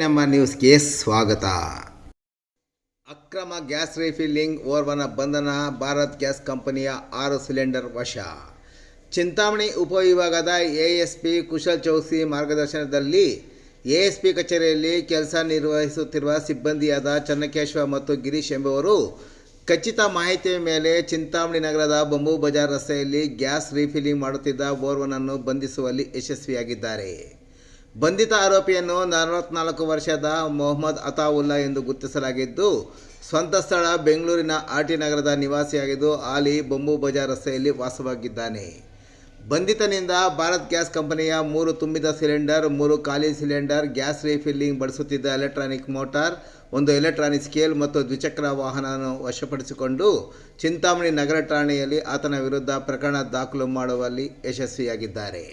ನಮ್ಮ ನ್ಯೂಸ್ಗೆ ಸ್ವಾಗತ. ಅಕ್ರಮ ಗ್ಯಾಸ್ ರೀಫಿಲ್ಲಿಂಗ್ ಓರ್ವನ ಬಂಧನ. ಭಾರತ್ ಗ್ಯಾಸ್ ಕಂಪನಿಯ 6 ಸಿಲಿಂಡರ್ ವಶ. ಚಿಂತಾಮಣಿ ಉಪವಿಭಾಗದ ಎಎಸ್ಪಿ ಕುಶಲ್ ಚೌಕ್ಸಿ ಮಾರ್ಗದರ್ಶನದಲ್ಲಿ ಎಎಸ್ಪಿ ಕಚೇರಿಯಲ್ಲಿ ಕೆಲಸ ನಿರ್ವಹಿಸುತ್ತಿರುವ ಸಿಬ್ಬಂದಿಯಾದ ಚನ್ನಕೇಶವ ಮತ್ತು ಗಿರೀಶ್ ಎಂಬುವರು ಖಚಿತ ಮಾಹಿತಿಯ ಮೇಲೆ ಚಿಂತಾಮಣಿ ನಗರದ ಬಂಬೂ ಬಜಾರ್ ರಸ್ತೆಯಲ್ಲಿ ಗ್ಯಾಸ್ ರೀಫಿಲ್ಲಿಂಗ್ ಮಾಡುತ್ತಿದ್ದ ಓರ್ವನನ್ನು ಬಂಧಿಸುವಲ್ಲಿ ಯಶಸ್ವಿಯಾಗಿದ್ದಾರೆ. ಬಂಧಿತ ಆರೋಪಿಯನ್ನು 44 ವರ್ಷದ ಮೊಹಮ್ಮದ್ ಅತಾವುಲ್ಲಾ ಎಂದು ಗುರುತಿಸಲಾಗಿದ್ದು, ಸ್ವಂತ ಸ್ಥಳ ಬೆಂಗಳೂರಿನ ಆರ್ಟಿ ನಗರದ ನಿವಾಸಿಯಾಗಿದ್ದು, ಹಾಲಿ ಬಂಬೂ ಬಜಾರ್ ರಸ್ತೆಯಲ್ಲಿ ವಾಸವಾಗಿದ್ದಾನೆ. ಬಂಧಿತನಿಂದ ಭಾರತ್ ಗ್ಯಾಸ್ ಕಂಪನಿಯ 3 ತುಂಬಿದ ಸಿಲಿಂಡರ್, 3 ಖಾಲಿ ಸಿಲಿಂಡರ್, ಗ್ಯಾಸ್ ರೀಫಿಲ್ಲಿಂಗ್ ಬಳಸುತ್ತಿದ್ದ ಎಲೆಕ್ಟ್ರಾನಿಕ್ ಮೋಟಾರ್, 1 ಎಲೆಕ್ಟ್ರಾನಿಕ್ ಸ್ಕೇಲ್ ಮತ್ತು ದ್ವಿಚಕ್ರ ವಾಹನವನ್ನು ವಶಪಡಿಸಿಕೊಂಡು ಚಿಂತಾಮಣಿ ನಗರ ಠಾಣೆಯಲ್ಲಿ ಆತನ ವಿರುದ್ಧ ಪ್ರಕರಣ ದಾಖಲು ಮಾಡುವಲ್ಲಿ ಯಶಸ್ವಿಯಾಗಿದ್ದಾರೆ.